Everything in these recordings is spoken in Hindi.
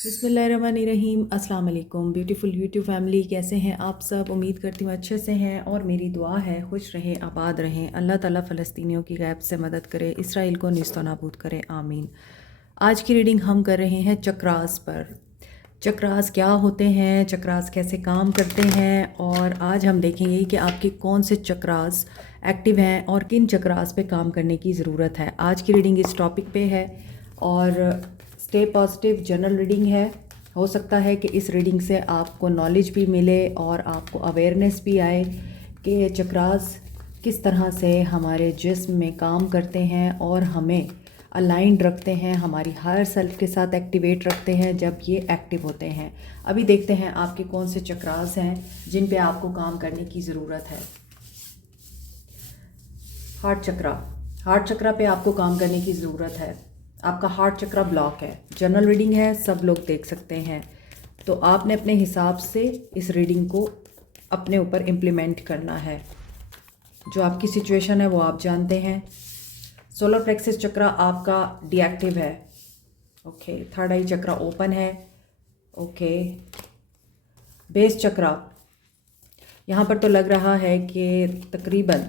बिस्मिल्लाहिर्रहमानिर्रहीम। अस्सलाम वालेकुम ब्यूटीफुल यूट्यूब फैमिली, कैसे हैं आप सब? उम्मीद करती हूँ अच्छे से हैं और मेरी दुआ है खुश रहें, आबाद रहें। अल्लाह ताला फ़लस्तीनियों की गैब से मदद करे, इसराइल को निस्तो नाबूद करे, आमीन। आज की रीडिंग हम कर रहे हैं चक्रास पर। चक्रास क्या होते हैं, चक्रास कैसे काम करते हैं, और आज हम देखेंगे कि आपके कौन से चक्रास एक्टिव हैं और किन चक्रास पे काम करने की ज़रूरत है। आज की रीडिंग इस टॉपिक पे है और स्टे पॉजिटिव जनरल रीडिंग है। हो सकता है कि इस रीडिंग से आपको नॉलेज भी मिले और आपको अवेयरनेस भी आए कि चक्रास किस तरह से हमारे जिस्म में काम करते हैं और हमें अलाइंड रखते हैं, हमारी हायर सेल्फ के साथ एक्टिवेट रखते हैं जब ये एक्टिव होते हैं। अभी देखते हैं आपके कौन से चक्रास हैं जिन पे आपको काम करने की ज़रूरत है। हार्ट चक्रा, हार्ट चक्रा पे आपको काम करने की ज़रूरत है। आपका हार्ट चक्रा ब्लॉक है। जनरल रीडिंग है, सब लोग देख सकते हैं, तो आपने अपने हिसाब से इस रीडिंग को अपने ऊपर इम्प्लीमेंट करना है। जो आपकी सिचुएशन है वो आप जानते हैं। सोलर प्लेक्सस चक्रा आपका डीएक्टिव है। ओके, थर्ड आई चक्रा ओपन है। ओके, बेस चक्रा, यहाँ पर तो लग रहा है कि तकरीबन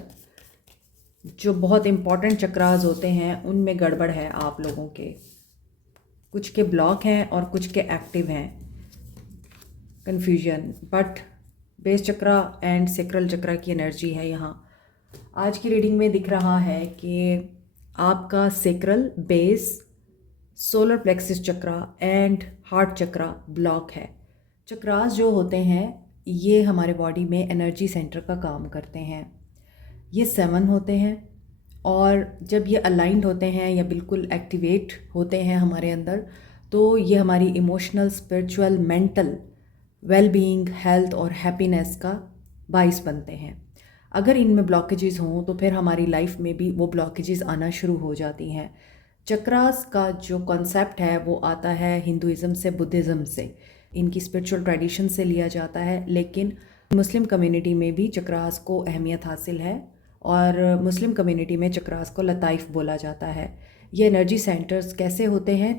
जो बहुत इम्पॉर्टेंट चक्रास होते हैं उनमें गड़बड़ है आप लोगों के। कुछ के ब्लॉक हैं और कुछ के एक्टिव हैं, confusion. But base chakra and sacral chakra की एनर्जी है यहाँ। आज की रीडिंग में दिख रहा है कि आपका sacral, base, solar plexus chakra and heart chakra block है। चक्रास जो होते हैं ये हमारे बॉडी में एनर्जी सेंटर का काम करते हैं। ये 7 होते हैं और जब ये अलाइंड होते हैं या बिल्कुल एक्टिवेट होते हैं हमारे अंदर, तो ये हमारी emotional, spiritual, mental wellbeing, health और हैप्पीनेस का बाइस बनते हैं। अगर इनमें ब्लॉकेजेस हों तो फिर हमारी लाइफ में भी वो ब्लॉकेजेस आना शुरू हो जाती हैं। चक्रास का जो कॉन्सेप्ट है वो आता है हिंदुज़म से, बुद्धिज़्म से, इनकी स्पिरिचुअल ट्रेडिशन से लिया जाता है। लेकिन मुस्लिम कम्युनिटी में भी चक्रास को अहमियत हासिल है और मुस्लिम कम्युनिटी में चक्रास को लताइफ बोला जाता है। ये एनर्जी सेंटर्स कैसे होते हैं?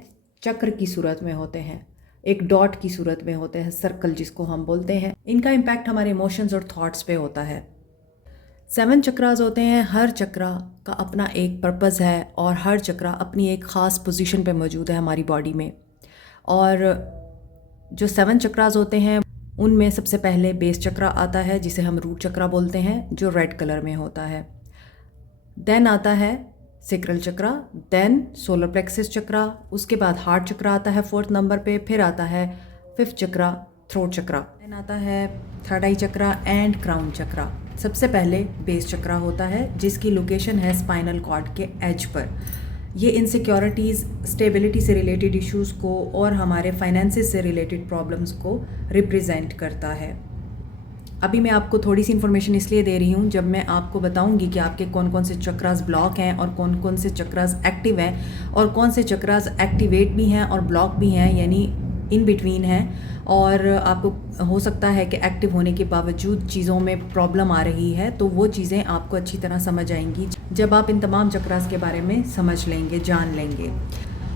चक्र की सूरत में होते हैं, एक डॉट की सूरत में होते हैं, सर्कल जिसको हम बोलते हैं। इनका इम्पैक्ट हमारे इमोशंस और थॉट्स पे होता है। 7 चक्रास होते हैं। हर चक्रा का अपना एक पर्पस है और हर चक्रा अपनी एक ख़ास पोजीशन पे मौजूद है हमारी बॉडी में। और जो 7 चक्रास होते हैं उनमें सबसे पहले बेस चक्रा आता है जिसे हम रूट चक्रा बोलते हैं, जो रेड कलर में होता है। देन आता है सेक्रल चक्रा, देन सोलर प्लेक्सस चक्रा, उसके बाद हार्ट चक्रा आता है 4th नंबर पे, फिर आता है 5th चक्रा, थ्रोट चक्रा, देन आता है third eye chakra and crown chakra. सबसे पहले बेस चक्रा होता है जिसकी लोकेशन है स्पाइनल कॉर्ड के एज पर। ये इनसिक्योरिटीज़, स्टेबिलिटी से रिलेटेड इश्यूज़ को और हमारे फाइनेंसेस से रिलेटेड प्रॉब्लम्स को रिप्रेजेंट करता है। अभी मैं आपको थोड़ी सी इन्फॉर्मेशन इसलिए दे रही हूँ जब मैं आपको बताऊँगी कि आपके कौन कौन से चक्रास ब्लॉक हैं और कौन कौन से चक्रास एक्टिव हैं और कौन से चक्रास एक्टिवेट भी हैं और ब्लॉक भी हैं, यानी इन बिटवीन हैं। और आपको हो सकता है कि एक्टिव होने के बावजूद चीज़ों में प्रॉब्लम आ रही है, तो वो चीज़ें आपको अच्छी तरह समझ आएंगी जब आप इन तमाम चक्रास के बारे में समझ लेंगे, जान लेंगे।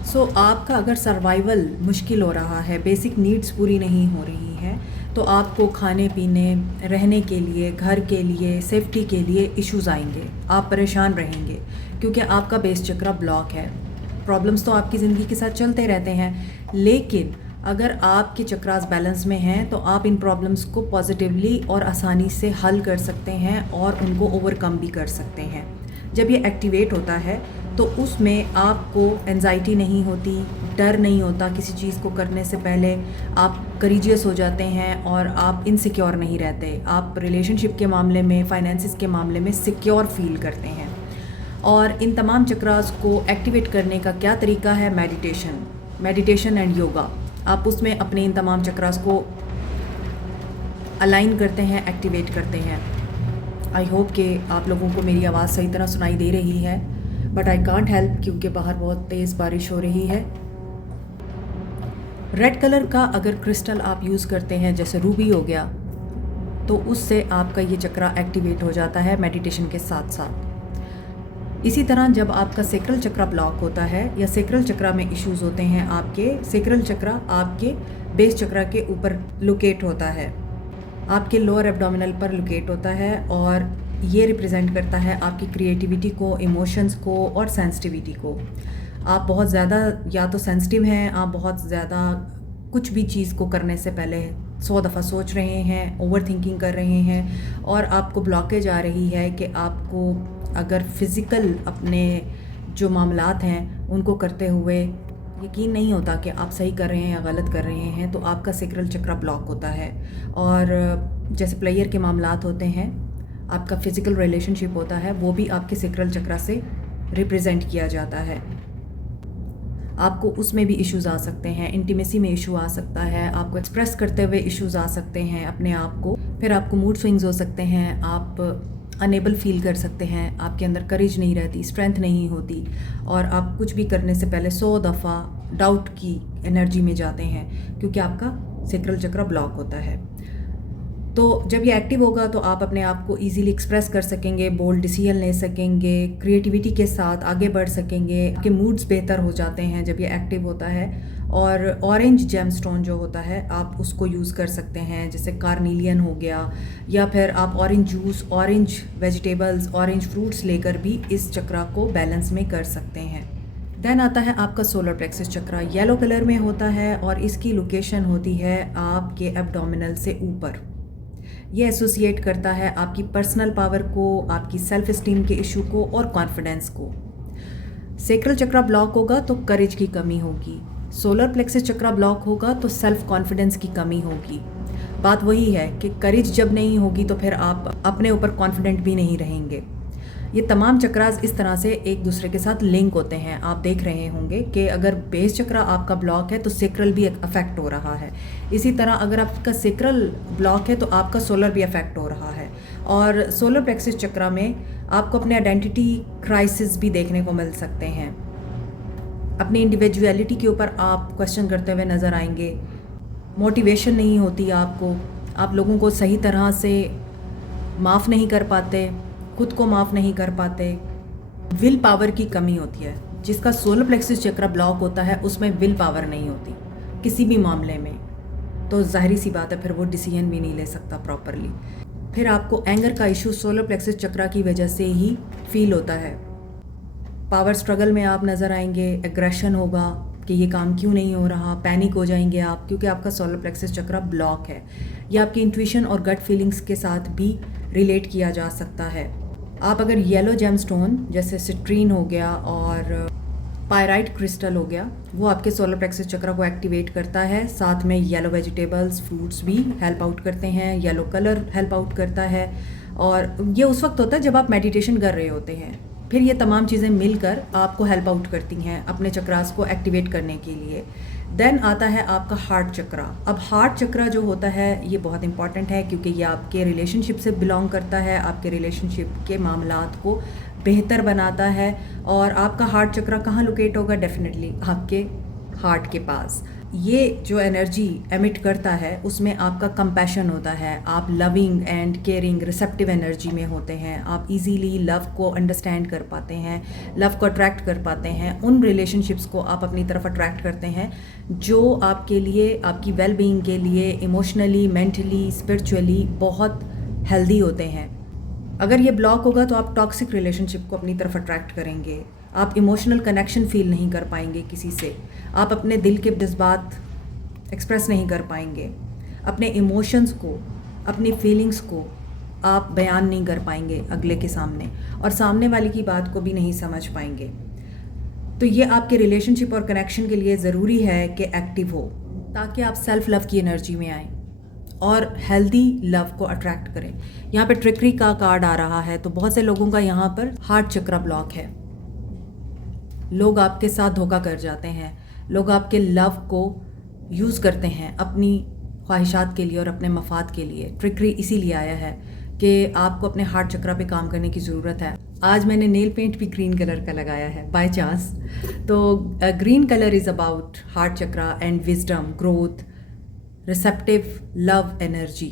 सो आपका अगर सर्वाइवल मुश्किल हो रहा है, बेसिक नीड्स पूरी नहीं हो रही है, तो आपको खाने पीने, रहने के लिए, घर के लिए, सेफ्टी के लिए इश्यूज़ आएंगे। आप परेशान रहेंगे क्योंकि आपका बेस चक्रा ब्लॉक है। प्रॉब्लम्स तो आपकी ज़िंदगी के साथ चलते रहते हैं, लेकिन अगर आपके चक्रास बैलेंस में हैं तो आप इन प्रॉब्लम्स को पॉजिटिवली और आसानी से हल कर सकते हैं और उनको ओवरकम भी कर सकते हैं। जब ये एक्टिवेट होता है तो उसमें आपको एंजाइटी नहीं होती, डर नहीं होता किसी चीज़ को करने से पहले। आप करेजियस हो जाते हैं और आप इनसिक्योर नहीं रहते। आप रिलेशनशिप के मामले में, फाइनेंसिस के मामले में सिक्योर फील करते हैं। और इन तमाम चक्रास को एक्टिवेट करने का क्या तरीका है? Meditation and yoga. आप उसमें अपने इन तमाम चक्रास को अलाइन करते हैं, एक्टिवेट करते हैं। आई होप कि आप लोगों को मेरी आवाज़ सही तरह सुनाई दे रही है, बट आई कांट हेल्प क्योंकि बाहर बहुत तेज़ बारिश हो रही है। रेड कलर का अगर क्रिस्टल आप यूज़ करते हैं, जैसे रूबी हो गया, तो उससे आपका ये चक्रा एक्टिवेट हो जाता है मेडिटेशन के साथ साथ। इसी तरह जब आपका सेक्रल चक्रा ब्लॉक होता है या सेक्रल चक्रा में इश्यूज होते हैं, आपके सेक्रल चक्रा आपके बेस चक्रा के ऊपर लोकेट होता है, आपके लोअर एब्डोमिनल पर लोकेट होता है, और ये रिप्रेजेंट करता है आपकी क्रिएटिविटी को, इमोशंस को और सेंसिटिविटी को। आप बहुत ज़्यादा या तो सेंसिटिव हैं, आप बहुत ज़्यादा कुछ भी चीज़ को करने से पहले 100 दफ़ा सोच रहे हैं, ओवर थिंकिंग कर रहे हैं, और आपको ब्लॉकेज आ रही है कि आपको अगर फिज़िकल अपने जो मामलात हैं उनको करते हुए यकीन नहीं होता कि आप सही कर रहे हैं या गलत कर रहे हैं, तो आपका सेक्रल चक्रा ब्लॉक होता है। और जैसे प्लेयर के मामलात होते हैं, आपका फ़िज़िकल रिलेशनशिप होता है, वो भी आपके सेक्रल चक्रा से रिप्रेजेंट किया जाता है। आपको उसमें भी इश्यूज़ आ सकते हैं, इंटीमेसी में इशू आ सकता है, आपको एक्सप्रेस करते हुए इश्यूज़ आ सकते हैं अपने आप को, फिर आपको मूड स्विंग्स हो सकते हैं, आप अनेबल फील कर सकते हैं, आपके अंदर करेज नहीं रहती, स्ट्रेंथ नहीं होती, और आप कुछ भी करने से पहले 100 दफ़ा डाउट की एनर्जी में जाते हैं, क्योंकि आपका सेक्रल चक्रा ब्लॉक होता है। तो जब ये एक्टिव होगा तो आप अपने आप को इजीली एक्सप्रेस कर सकेंगे, बोल्ड डिसीजन ले सकेंगे, क्रिएटिविटी के साथ आगे बढ़ सकेंगे, आपके मूड्स बेहतर हो जाते हैं जब ये एक्टिव होता है। और ऑरेंज जेमस्टोन जो होता है आप उसको यूज़ कर सकते हैं, जैसे कार्निलियन हो गया, या फिर आप orange juice, orange vegetables, orange fruits लेकर भी इस चक्रा को बैलेंस में कर सकते हैं। देन आता है आपका सोलर प्लेक्सस चक्रा, येलो कलर में होता है और इसकी लोकेशन होती है आपके एब्डोमिनल से ऊपर। ये एसोसिएट करता है आपकी पर्सनल पावर को, आपकी सेल्फ एस्टीम के इशू को और कॉन्फिडेंस को। सेक्रल चक्रा ब्लॉक होगा तो करेज की कमी होगी, सोलर प्लेक्सस चक्रा ब्लॉक होगा तो सेल्फ कॉन्फिडेंस की कमी होगी। बात वही है कि करेज जब नहीं होगी तो फिर आप अपने ऊपर कॉन्फिडेंट भी नहीं रहेंगे। ये तमाम चक्रास इस तरह से एक दूसरे के साथ लिंक होते हैं। आप देख रहे होंगे कि अगर बेस चक्रा आपका ब्लॉक है तो सेक्रल भी अफेक्ट हो रहा है। इसी तरह अगर आपका सेक्रल ब्लॉक है तो आपका सोलर भी अफेक्ट हो रहा है। और सोलर प्लेक्सस चक्रा में आपको अपने आइडेंटिटी क्राइसिस भी देखने को मिल सकते हैं। अपनी इंडिविजुअलिटी के ऊपर आप क्वेश्चन करते हुए नज़र आएंगे, मोटिवेशन नहीं होती आपको, आप लोगों को सही तरह से माफ़ नहीं कर पाते, खुद को माफ़ नहीं कर पाते, विल पावर की कमी होती है। जिसका सोलर प्लेक्सस चक्रा ब्लॉक होता है उसमें विल पावर नहीं होती किसी भी मामले में, तो जाहिर सी बात है फिर वो डिसीजन भी नहीं ले सकता प्रॉपरली। फिर आपको एंगर का इशू सोलर प्लेक्सस चक्रा की वजह से ही फील होता है। पावर स्ट्रगल में आप नज़र आएंगे, एग्रेशन होगा कि ये काम क्यों नहीं हो रहा, पैनिक हो जाएंगे आप, क्योंकि आपका सोलर प्लेक्सस चक्रा ब्लॉक है। यह आपकी इंट्यूशन और गट फीलिंग्स के साथ भी रिलेट किया जा सकता है। आप अगर येलो जेमस्टोन जैसे सिट्रीन हो गया और पायराइट क्रिस्टल हो गया, वो आपके सोलर प्लेक्सस चक्रा को एक्टिवेट करता है। साथ में येलो वेजिटेबल्स, फ्रूट्स भी हेल्प आउट करते हैं, येलो कलर हेल्प आउट करता है। और ये उस वक्त होता है जब आप मेडिटेशन कर रहे होते हैं, फिर ये तमाम चीज़ें मिलकर आपको हेल्प आउट करती हैं अपने चक्रास को एक्टिवेट करने के लिए। देन आता है आपका हार्ट चक्रा। अब हार्ट चक्रा जो होता है ये बहुत इंपॉर्टेंट है, क्योंकि ये आपके रिलेशनशिप से बिलोंग करता है, आपके रिलेशनशिप के मामलात को बेहतर बनाता है। और आपका हार्ट चक्रा कहाँ लोकेट होगा? डेफिनेटली आपके हार्ट के पास। ये जो एनर्जी एमिट करता है उसमें आपका कंपैशन होता है, आप loving and caring receptive energy में होते हैं, आप इजीली लव को अंडरस्टैंड कर पाते हैं, लव को अट्रैक्ट कर पाते हैं, उन रिलेशनशिप्स को आप अपनी तरफ अट्रैक्ट करते हैं जो आपके लिए, आपकी वेल बीइंग के लिए इमोशनली, मेंटली, स्पिरिचुअली बहुत हेल्दी होते हैं। अगर ये ब्लॉक होगा तो आप टॉक्सिक रिलेशनशिप को अपनी तरफ अट्रैक्ट करेंगे, आप इमोशनल कनेक्शन फील नहीं कर पाएंगे किसी से, आप अपने दिल के जज्बात एक्सप्रेस नहीं कर पाएंगे, अपने इमोशंस को, अपनी फीलिंग्स को आप बयान नहीं कर पाएंगे अगले के सामने, और सामने वाले की बात को भी नहीं समझ पाएंगे। तो ये आपके रिलेशनशिप और कनेक्शन के लिए ज़रूरी है कि एक्टिव हो, ताकि आप सेल्फ लव की एनर्जी में आएँ और हेल्दी लव को अट्रैक्ट करें। यहाँ पे ट्रिकरी का कार्ड आ रहा है, तो बहुत से लोगों का यहाँ पर हार्ट चक्रा ब्लॉक है। लोग आपके साथ धोखा कर जाते हैं, लोग आपके लव को यूज़ करते हैं अपनी ख्वाहिशात के लिए और अपने मफाद के लिए। ट्रिकरी इसीलिए आया है कि आपको अपने हार्ट चक्रा पे काम करने की ज़रूरत है। आज मैंने नेल पेंट भी ग्रीन कलर का लगाया है बाय चांस। तो green colour is about heart chakra and wisdom, growth, receptive love energy.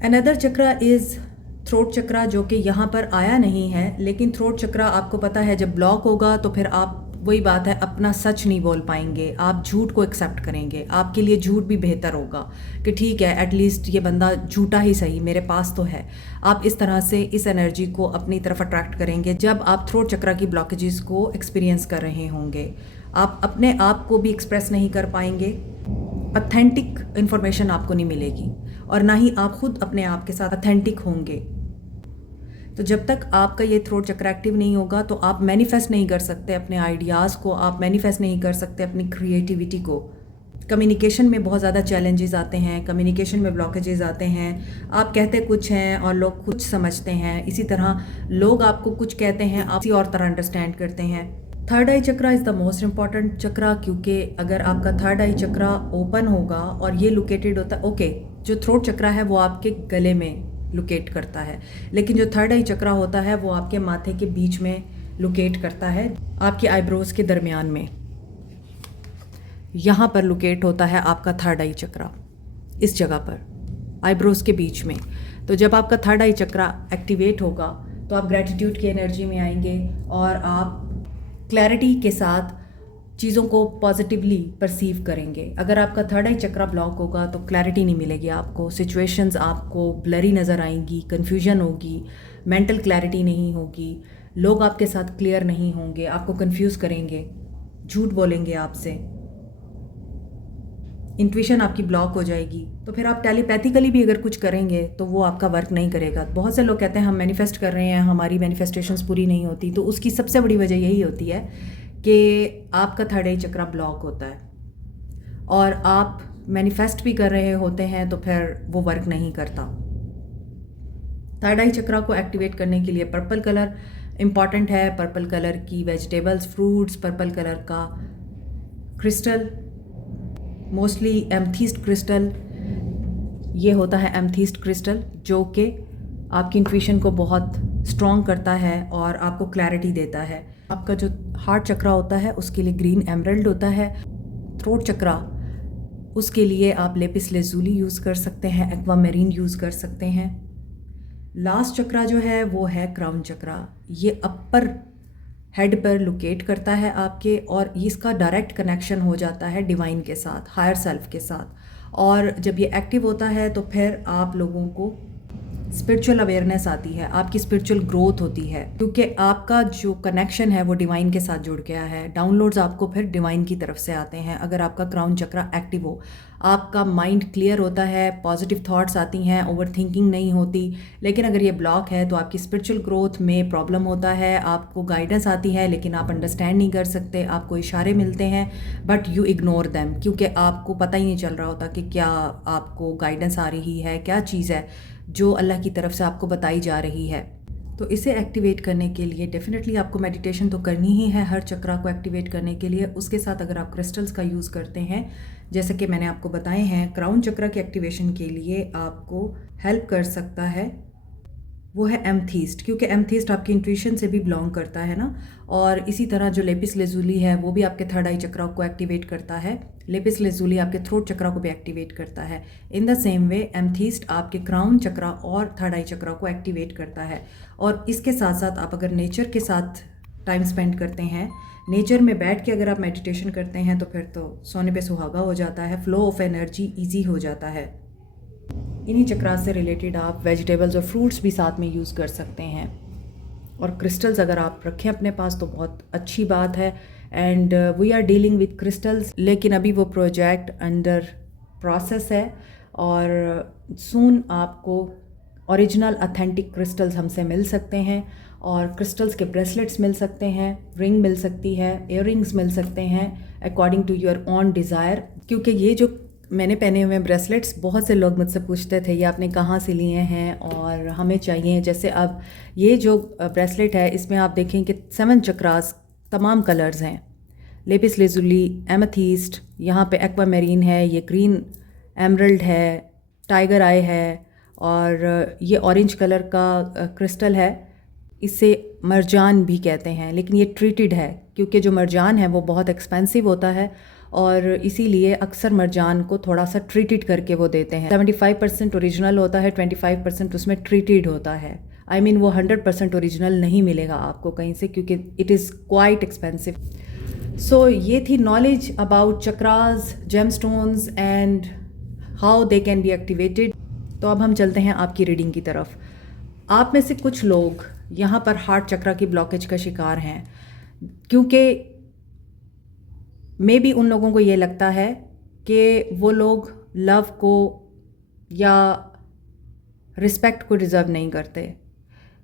Another chakra is throat chakra जो कि यहाँ पर आया नहीं है, लेकिन थ्रोट चक्रा आपको पता है जब ब्लॉक होगा तो फिर आप वही बात है, अपना सच नहीं बोल पाएंगे, आप झूठ को एक्सेप्ट करेंगे। आपके लिए झूठ भी बेहतर होगा कि ठीक है, एटलीस्ट ये बंदा झूठा ही सही, मेरे पास तो है। आप इस तरह से इस एनर्जी को अपनी तरफ अट्रैक्ट करेंगे जब आप थ्रोट चक्रा की ब्लॉकेजेस को एक्सपीरियंस कर रहे होंगे। आप अपने आप को भी एक्सप्रेस नहीं कर पाएंगे, ऑथेंटिक इन्फॉर्मेशन आपको नहीं मिलेगी, और ना ही आप खुद अपने आप के साथ ऑथेंटिक होंगे। तो जब तक आपका ये थ्रोट चक्र एक्टिव नहीं होगा तो आप मैनिफेस्ट नहीं कर सकते अपने आइडियाज़ को, आप मैनिफेस्ट नहीं कर सकते अपनी क्रिएटिविटी को। कम्युनिकेशन में बहुत ज़्यादा चैलेंजेस आते हैं, कम्युनिकेशन में ब्लॉकेजेस आते हैं। आप कहते कुछ हैं और लोग कुछ समझते हैं, इसी तरह लोग आपको कुछ कहते हैं, आप किसी और तरह अंडरस्टैंड करते हैं। Third eye chakra is the most important chakra, क्योंकि अगर आपका थर्ड आई चक्रा ओपन होगा और ये लोकेटेड होता है, ओके, जो थ्रोट चक्रा है वो आपके गले में लोकेट करता है, लेकिन जो थर्ड आई चक्रा होता है वो आपके माथे के बीच में लोकेट करता है, आपकी आईब्रोज के दरमियान में, यहाँ पर लोकेट होता है आपका थर्ड आई चक्रा, इस जगह पर आईब्रोज के बीच में। तो जब आपका थर्ड आई चक्रा एक्टिवेट होगा तो आप ग्रैटिट्यूड की एनर्जी में आएंगे और आप क्लैरिटी के साथ चीज़ों को पॉजिटिवली परसीव करेंगे। अगर आपका थर्ड आई चक्रा ब्लॉक होगा तो क्लैरिटी नहीं मिलेगी आपको, सिचुएशंस आपको ब्लरी नज़र आएंगी, कन्फ्यूजन होगी, मेंटल क्लैरिटी नहीं होगी, लोग आपके साथ क्लियर नहीं होंगे, आपको कंफ्यूज करेंगे, झूठ बोलेंगे आपसे, इंट्यूशन आपकी ब्लॉक हो जाएगी। तो फिर आप टेलीपैथिकली भी अगर कुछ करेंगे तो वो आपका वर्क नहीं करेगा। बहुत से लोग कहते हैं हम मैनिफेस्ट कर रहे हैं, हमारी मैनिफेस्टेशंस पूरी नहीं होती, तो उसकी सबसे बड़ी वजह यही होती है कि आपका थर्ड आई चक्रा ब्लॉक होता है और आप मैनिफेस्ट भी कर रहे होते हैं तो फिर वो वर्क नहीं करता। थर्ड आई चक्रा को एक्टिवेट करने के लिए पर्पल कलर इम्पॉर्टेंट है। पर्पल कलर की वेजिटेबल्स, फ्रूट्स, पर्पल कलर का क्रिस्टल, मोस्टली एमथीस्ट क्रिस्टल, ये होता है एमथीस्ट क्रिस्टल, जो कि आपकी इंट्यूशन को बहुत स्ट्रॉन्ग करता है और आपको क्लैरिटी देता है। आपका जो हार्ट चक्रा होता है उसके लिए ग्रीन एमरल्ड होता है। थ्रोट चक्रा, उसके लिए आप लेपिस लेजुली यूज़ कर सकते हैं, एक्वामेरीन यूज़ कर सकते हैं। लास्ट चक्रा जो है वो है क्राउन चक्रा। ये अपर हेड पर लोकेट करता है आपके, और इसका डायरेक्ट कनेक्शन हो जाता है डिवाइन के साथ, हायर सेल्फ के साथ। और जब ये एक्टिव होता है तो फिर आप लोगों को स्पिरिचुअल अवेयरनेस आती है, आपकी स्पिरिचुअल ग्रोथ होती है, क्योंकि आपका जो कनेक्शन है वो डिवाइन के साथ जुड़ गया है। डाउनलोड्स आपको फिर डिवाइन की तरफ से आते हैं अगर आपका क्राउन चक्रा एक्टिव हो। आपका माइंड क्लियर होता है, पॉजिटिव थॉट्स आती हैं, ओवर थिंकिंग नहीं होती। लेकिन अगर ये ब्लॉक है तो आपकी स्पिरिचुअल ग्रोथ में प्रॉब्लम होता है, आपको गाइडेंस आती है लेकिन आप अंडरस्टैंड नहीं कर सकते, आपको इशारे मिलते हैं बट यू इग्नोर दैम, क्योंकि आपको पता ही नहीं चल रहा होता कि क्या आपको गाइडेंस आ रही है, क्या चीज़ है जो अल्लाह की तरफ से आपको बताई जा रही है। तो इसे एक्टिवेट करने के लिए डेफिनेटली आपको मेडिटेशन तो करनी ही है हर चक्रा को एक्टिवेट करने के लिए। उसके साथ अगर आप क्रिस्टल्स का यूज़ करते हैं, जैसे कि मैंने आपको बताए हैं, क्राउन चक्रा के एक्टिवेशन के लिए आपको हेल्प कर सकता है वो है एमथीस्ट, क्योंकि एमथीस्ट आपकी इंट्यूशन से भी बिलोंग करता है ना। और इसी तरह जो लेपिस लेजुली है वो भी आपके थर्ड आई चक्रा को एक्टिवेट करता है। लेपिस लेजुली आपके थ्रोट चक्रा को भी एक्टिवेट करता है। इन द सेम वे एमथीस्ट आपके क्राउन चक्रा और थर्ड आई चक्रा को एक्टिवेट करता है। और इसके साथ साथ आप अगर नेचर के साथ टाइम स्पेंड करते हैं, नेचर में बैठ के अगर आप मेडिटेशन करते हैं, तो फिर तो सोने पे सुहागा हो जाता है, फ्लो ऑफ एनर्जी ईजी हो जाता है। इन्हीं चक्रास से रिलेटेड आप वेजिटेबल्स और फ्रूट्स भी साथ में यूज़ कर सकते हैं। और क्रिस्टल्स अगर आप रखें अपने पास तो बहुत अच्छी बात है। And we are dealing with crystals, लेकिन अभी वो प्रोजेक्ट अंडर प्रोसेस है और सून आपको ओरिजिनल ऑथेंटिक क्रिस्टल्स हमसे मिल सकते हैं। और क्रिस्टल्स के ब्रेसलेट्स मिल सकते हैं, रिंग मिल सकती है, इयररिंग्स मिल सकते हैं according to your own desire. क्योंकि ये जो मैंने पहने हुए ब्रेसलेट्स, बहुत से लोग मुझसे पूछते थे ये आपने कहाँ से लिए हैं और हमें चाहिए। जैसे अब ये जो ब्रेसलेट है इसमें आप देखें कि 7 चक्रास तमाम कलर्स हैं, लेपिस लेजुली, एमेथीस्ट, यहाँ पे एक्वामेरीन है, ये ग्रीन एमरल्ड है, टाइगर आई है, और ये ऑरेंज कलर का क्रिस्टल है, इसे मरजान भी कहते हैं, लेकिन ये ट्रीटेड है क्योंकि जो मरजान है वो बहुत एक्सपेंसिव होता है और इसीलिए अक्सर मरजान को थोड़ा सा ट्रीटेड करके वो देते हैं। 75% ओरिजिनल होता है, 25% उसमें ट्रीटेड होता है। I mean वो 100% ओरिजिनल नहीं मिलेगा आपको कहीं से, क्योंकि इट इज़ क्वाइट एक्सपेंसिव। सो ये थी knowledge about chakras, gemstones and how they can be activated. तो अब हम चलते हैं आपकी रीडिंग की तरफ। आप में से कुछ लोग यहाँ पर हार्ट चक्रा की ब्लॉकेज का शिकार हैं, क्योंकि मे बी उन लोगों को ये लगता है कि वो लोग लव को या रिस्पेक्ट को डिज़र्व नहीं करते।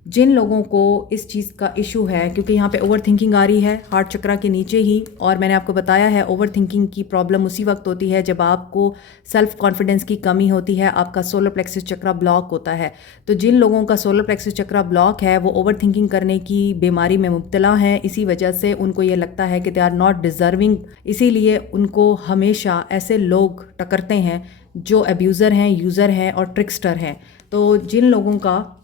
जिन लोगों को इस चीज़ का इशू है, क्योंकि यहाँ पे ओवर थिंकिंग आ रही है हार्ट चक्रा के नीचे ही, और मैंने आपको बताया है ओवर थिंकिंग की प्रॉब्लम उसी वक्त होती है जब आपको सेल्फ कॉन्फिडेंस की कमी होती है, आपका सोलर प्लेक्सस चक्रा ब्लॉक होता है। तो जिन लोगों का सोलर प्लेक्सस चक्रा ब्लॉक है वो ओवर थिंकिंग करने की बीमारी में मुब्तला हैं। इसी वजह से उनको ये लगता है कि दे आर नॉट डिज़र्विंग, इसीलिए उनको हमेशा ऐसे लोग टकरते हैं जो अब्यूज़र हैं, यूज़र हैं और ट्रिक्स्टर हैं। तो जिन लोगों का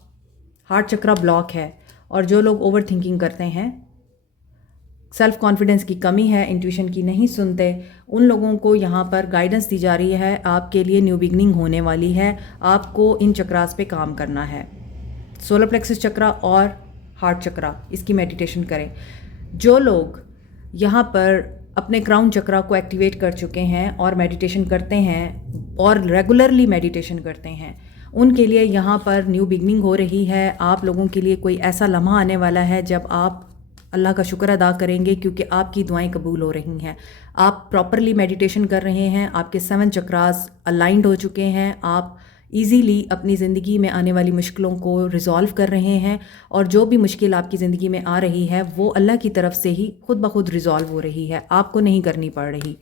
हार्ट चक्रा ब्लॉक है और जो लोग ओवर थिंकिंग करते हैं, सेल्फ कॉन्फिडेंस की कमी है, इंट्यूशन की नहीं सुनते, उन लोगों को यहाँ पर गाइडेंस दी जा रही है। आपके लिए न्यू बिगनिंग होने वाली है, आपको इन चक्रास पे काम करना है। सोलर प्लेक्सस चक्रा और हार्ट चक्रा, इसकी मेडिटेशन करें। जो लोग यहाँ पर अपने क्राउन चक्रा को एक्टिवेट कर चुके हैं और मेडिटेशन करते हैं और रेगुलरली मेडिटेशन करते हैं, उनके लिए यहाँ पर न्यू बिगनिंग हो रही है। आप लोगों के लिए कोई ऐसा लम्हा आने वाला है जब आप अल्लाह का शुक्र अदा करेंगे, क्योंकि आपकी दुआएं कबूल हो रही हैं। आप प्रॉपरली मेडिटेशन कर रहे हैं, आपके 7 चक्रास अलाइंड हो चुके हैं, आप इजीली अपनी ज़िंदगी में आने वाली मुश्किलों को रिज़ॉल्व कर रहे हैं, और जो भी मुश्किल आपकी ज़िंदगी में आ रही है वो अल्लाह की तरफ से ही खुद ब खुद रिज़ॉल्व हो रही है, आपको नहीं करनी पड़ रही।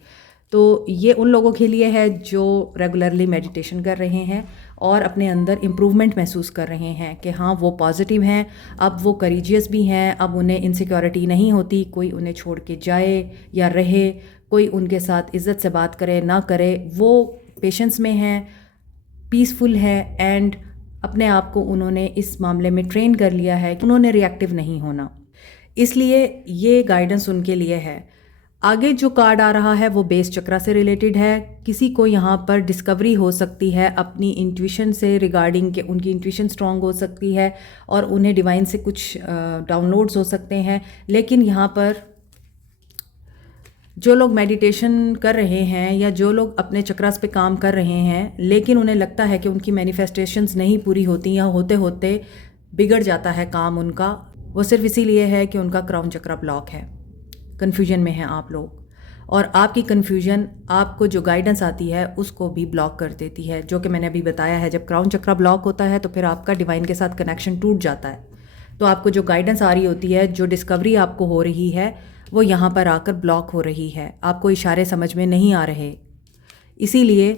तो ये उन लोगों के लिए है जो रेगुलरली मेडिटेशन कर रहे हैं और अपने अंदर इम्प्रूवमेंट महसूस कर रहे हैं कि हाँ वो पॉजिटिव हैं, अब वो करेजियस भी हैं, अब उन्हें इनसिक्योरिटी नहीं होती, कोई उन्हें छोड़ के जाए या रहे, कोई उनके साथ इज़्ज़त से बात करे ना करे, वो पेशेंस में हैं, पीसफुल है, एंड अपने आप को उन्होंने इस मामले में ट्रेन कर लिया है कि उन्होंने रिएक्टिव नहीं होना। इसलिए ये गाइडेंस उनके लिए है। आगे जो कार्ड आ रहा है वो बेस चक्रा से रिलेटेड है। किसी को यहाँ पर डिस्कवरी हो सकती है अपनी इंट्यूशन से रिगार्डिंग के, उनकी इंट्यूशन स्ट्रांग हो सकती है और उन्हें डिवाइन से कुछ डाउनलोड्स हो सकते हैं। लेकिन यहाँ पर जो लोग मेडिटेशन कर रहे हैं या जो लोग अपने चक्रास पे काम कर रहे हैं, लेकिन उन्हें लगता है कि उनकी मैनिफेस्टेशंस नहीं पूरी होती या होते होते बिगड़ जाता है काम उनका, वो सिर्फ इसीलिए है कि उनका क्राउन चक्रा ब्लॉक है। कन्फ्यूजन में हैं आप लोग, और आपकी कन्फ्यूजन आपको जो गाइडेंस आती है उसको भी ब्लॉक कर देती है, जो कि मैंने अभी बताया है। जब क्राउन चक्रा ब्लॉक होता है तो फिर आपका डिवाइन के साथ कनेक्शन टूट जाता है। तो आपको जो गाइडेंस आ रही होती है, जो डिस्कवरी आपको हो रही है, वो यहाँ पर आकर ब्लॉक हो रही है, आपको इशारे समझ में नहीं आ रहे। इसीलिए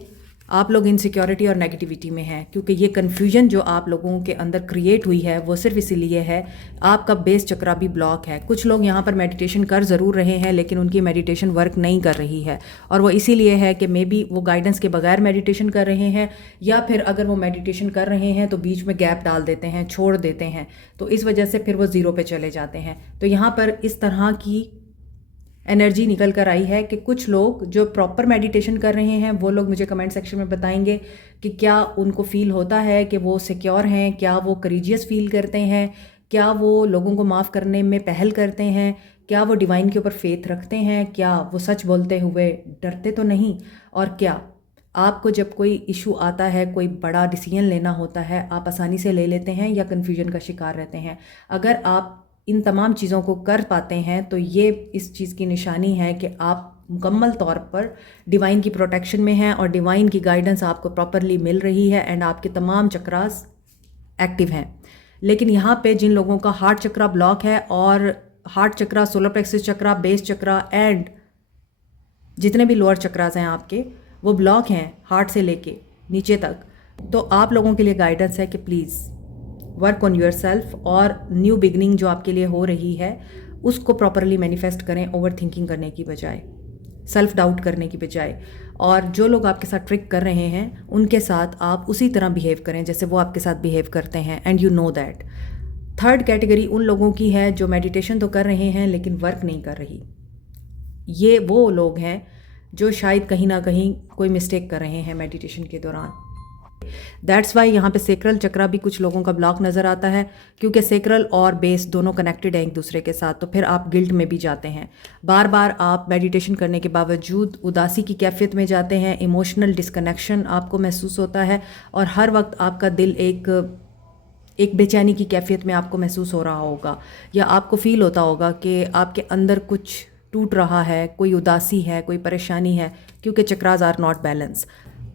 आप लोग इनसिक्योरिटी और नेगेटिविटी में हैं, क्योंकि ये कन्फ्यूजन जो आप लोगों के अंदर क्रिएट हुई है वो सिर्फ इसीलिए है, आपका बेस चक्रा भी ब्लॉक है। कुछ लोग यहाँ पर मेडिटेशन कर ज़रूर रहे हैं लेकिन उनकी मेडिटेशन वर्क नहीं कर रही है, और वो इसीलिए है कि मे बी वो गाइडेंस के बगैर मेडिटेशन कर रहे हैं, या फिर अगर वो मेडिटेशन कर रहे हैं तो बीच में गैप डाल देते हैं, छोड़ देते हैं, तो इस वजह से फिर वो ज़ीरो पे चले जाते हैं। तो यहाँ पर इस तरह की एनर्जी निकल कर आई है कि कुछ लोग जो प्रॉपर मेडिटेशन कर रहे हैं वो लोग मुझे कमेंट सेक्शन में बताएंगे कि क्या उनको फील होता है कि वो सिक्योर हैं, क्या वो करेजियस फील करते हैं, क्या वो लोगों को माफ़ करने में पहल करते हैं, क्या वो डिवाइन के ऊपर फेथ रखते हैं, क्या वो सच बोलते हुए डरते तो नहीं, और क्या आपको जब कोई इशू आता है, कोई बड़ा डिसीजन लेना होता है, आप आसानी से ले लेते हैं या कन्फ्यूजन का शिकार रहते हैं। अगर आप इन तमाम चीज़ों को कर पाते हैं तो ये इस चीज़ की निशानी है कि आप मुकम्मल तौर पर डिवाइन की प्रोटेक्शन में हैं और डिवाइन की गाइडेंस आपको प्रॉपरली मिल रही है, एंड आपके तमाम चक्रास एक्टिव हैं। लेकिन यहाँ पे जिन लोगों का हार्ट चक्रा ब्लॉक है, और heart chakra, solar plexus chakra, base chakra and जितने भी लोअर चक्रास हैं आपके, वो ब्लॉक हैं हार्ट से लेके नीचे तक, तो आप लोगों के लिए गाइडेंस है कि please work on your self, और न्यू बिगनिंग जो आपके लिए हो रही है उसको प्रॉपरली मैनिफेस्ट करें, ओवर थिंकिंग करने की बजाय, सेल्फ डाउट करने की बजाय। और जो लोग आपके साथ ट्रिक कर रहे हैं उनके साथ आप उसी तरह बिहेव करें जैसे वो आपके साथ बिहेव करते हैं, and you know that. Third category उन लोगों की है जो मेडिटेशन तो कर रहे हैं लेकिन वर्क नहीं कर रही। ये वो लोग हैं जो शायद कहीं ना कहीं कोई मिस्टेक कर रहे हैं मेडिटेशन के दौरान। दैट्स वाई यहाँ पे सेक्रल चक्रा भी कुछ लोगों का ब्लॉक नज़र आता है, क्योंकि सेक्रल और बेस दोनों कनेक्टेड हैं एक दूसरे के साथ। तो फिर आप गिल्ट में भी जाते हैं, बार बार आप मेडिटेशन करने के बावजूद उदासी की कैफियत में जाते हैं, इमोशनल डिस्कनेक्शन आपको महसूस होता है और हर वक्त आपका दिल एक बेचैनी की कैफियत में आपको महसूस हो रहा होगा, या आपको फील होता होगा कि आपके अंदर कुछ टूट रहा है, कोई उदासी है, कोई परेशानी है, क्योंकि chakras are not balance.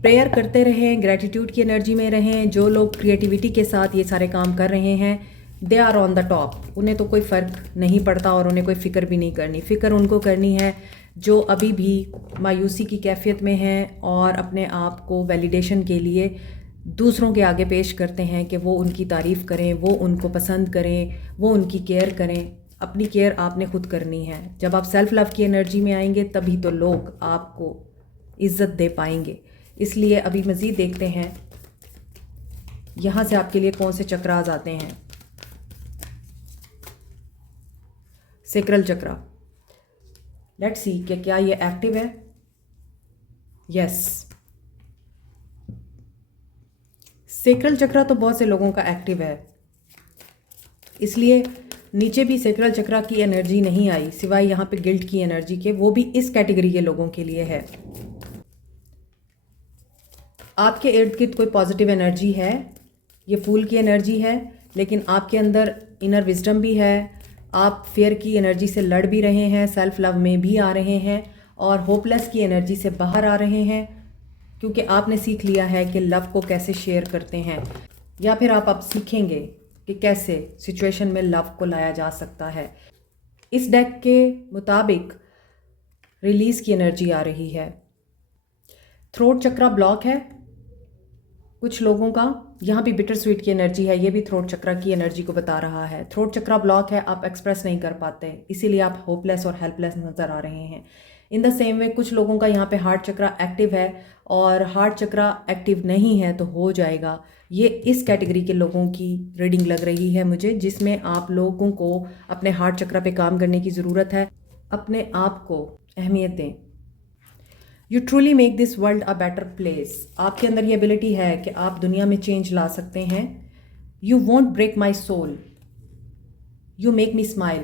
Prayer करते रहें, ग्रेटिट्यूड की एनर्जी में रहें। जो लोग क्रिएटिविटी के साथ ये सारे काम कर रहे हैं, they are on the top. उन्हें तो कोई फ़र्क नहीं पड़ता और उन्हें कोई फ़िक्र भी नहीं करनी। फ़िक्र उनको करनी है जो अभी भी मायूसी की कैफियत में हैं और अपने आप को वैलिडेशन के लिए दूसरों के आगे पेश करते हैं कि वो उनकी तारीफ़ करें, वो उनको पसंद करें, वो उनकी केयर करें। अपनी केयर आपने खुद करनी है। जब आप सेल्फ़ लव की एनर्जी में आएंगे तभी तो लोग आपको इज़्ज़त दे पाएंगे। इसलिए अभी मज़ीद देखते हैं यहाँ से आपके लिए कौन से चक्रास आते हैं। सेक्रल चक्रा, लेट्स सी कि क्या ये एक्टिव है। यस, सेक्रल चक्रा तो बहुत से लोगों का एक्टिव है, इसलिए नीचे भी सेक्रल चक्रा की एनर्जी नहीं आई सिवाय यहाँ पे गिल्ट की एनर्जी के। वो भी इस कैटेगरी के लोगों के लिए है। आपके इर्द गिर्द कोई पॉजिटिव एनर्जी है, ये फूल की एनर्जी है, लेकिन आपके अंदर इनर विजडम भी है। आप फेयर की एनर्जी से लड़ भी रहे हैं, सेल्फ लव में भी आ रहे हैं और होपलेस की एनर्जी से बाहर आ रहे हैं, क्योंकि आपने सीख लिया है कि लव को कैसे शेयर करते हैं, या फिर आप अब सीखेंगे कि कैसे सिचुएशन में लव को लाया जा सकता है। इस डेक के मुताबिक रिलीज़ की एनर्जी आ रही है। थ्रोट चक्रा ब्लॉक है कुछ लोगों का, यहाँ भी बिटर स्वीट की एनर्जी है, ये भी थ्रोट चक्रा की एनर्जी को बता रहा है। थ्रोट चक्रा ब्लॉक है, आप एक्सप्रेस नहीं कर पाते, इसीलिए आप होपलेस और हेल्पलेस नज़र आ रहे हैं। इन द सेम वे कुछ लोगों का यहाँ पे हार्ट चक्रा एक्टिव है और हार्ट चक्रा एक्टिव नहीं है तो हो जाएगा। ये इस कैटेगरी के लोगों की रीडिंग लग रही है मुझे, जिसमें आप लोगों को अपने हार्ट चक्रा पे काम करने की ज़रूरत है। अपने आप को अहमियत दें। You truly make this world a better place. आपके अंदर ये एबिलिटी है कि आप दुनिया में चेंज ला सकते हैं। You want break my soul, you make me smile.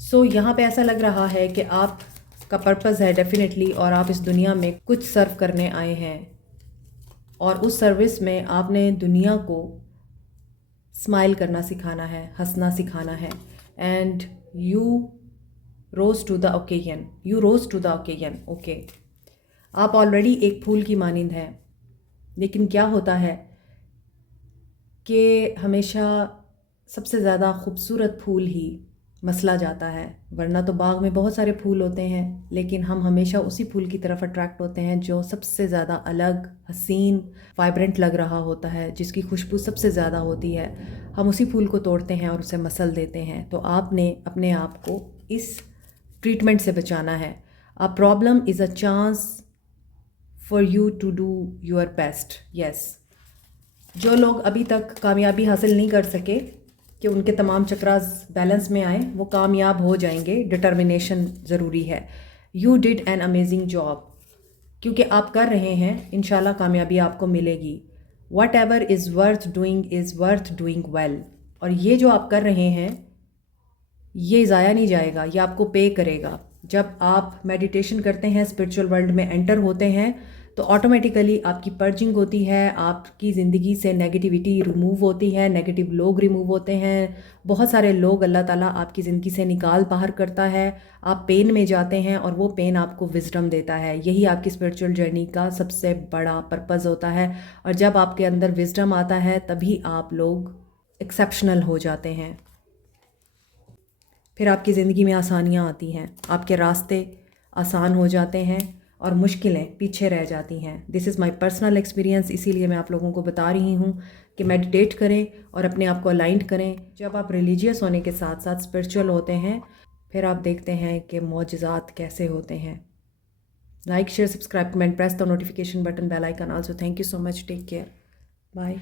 So यहाँ पे ऐसा लग रहा है कि आपका पर्पज़ है डेफिनेटली, और आप इस दुनिया में कुछ सर्व करने आए हैं और उस सर्विस में आपने दुनिया को स्माइल करना सिखाना है, हंसना सिखाना है। And you rose to the occasion, you rose to the occasion. Okay, आप ऑलरेडी एक फूल की मानिंद हैं, लेकिन क्या होता है कि हमेशा सबसे ज़्यादा खूबसूरत फूल ही मसला जाता है, वरना तो बाग में बहुत सारे फूल होते हैं, लेकिन हम हमेशा उसी फूल की तरफ अट्रैक्ट होते हैं जो सबसे ज़्यादा अलग, हसीन, वाइब्रेंट लग रहा होता है, जिसकी खुशबू सबसे ज़्यादा होती है। हम उसी फूल को तोड़ते हैं और उसे मसल देते हैं। तो आपने अपने आप को इस ट्रीटमेंट से बचाना है। A problem is a chance for you to do your best. Yes, जो लोग अभी तक कामयाबी हासिल नहीं कर सके कि उनके तमाम चक्रास बैलेंस में आए, वो कामयाब हो जाएंगे। डिटर्मिनेशन ज़रूरी है। You did an amazing job, क्योंकि आप कर रहे हैं, इंशाल्लाह कामयाबी आपको मिलेगी। What ever is worth doing well. और ये जो आप कर रहे हैं ये ज़ाया नहीं जाएगा, ये आपको पे करेगा। जब आप मेडिटेशन करते हैं, स्पिरिचुअल वर्ल्ड में एंटर होते हैं, तो ऑटोमेटिकली आपकी पर्जिंग होती है, आपकी ज़िंदगी से नेगेटिविटी रिमूव होती है, नेगेटिव लोग रिमूव होते हैं। बहुत सारे लोग अल्लाह ताला आपकी ज़िंदगी से निकाल बाहर करता है। आप पेन में जाते हैं और वो पेन आपको विजडम देता है। यही आपकी स्पिरिचुअल जर्नी का सबसे बड़ा पर्पज़ होता है। और जब आपके अंदर विजडम आता है तभी आप लोग एक्सेप्शनल हो जाते हैं। फिर आपकी ज़िंदगी में आसानियाँ आती हैं, आपके रास्ते आसान हो जाते हैं और मुश्किलें पीछे रह जाती हैं। This is my personal experience, इसीलिए मैं आप लोगों को बता रही हूँ कि मेडिटेट करें और अपने आप को अलाइंड करें। जब आप रिलीजियस होने के साथ साथ स्पिरिचुअल होते हैं, फिर आप देखते हैं कि मौजज़ात कैसे होते हैं। Like, share, subscribe, comment, press the notification button, bell icon also. Thank you so much, take care, bye.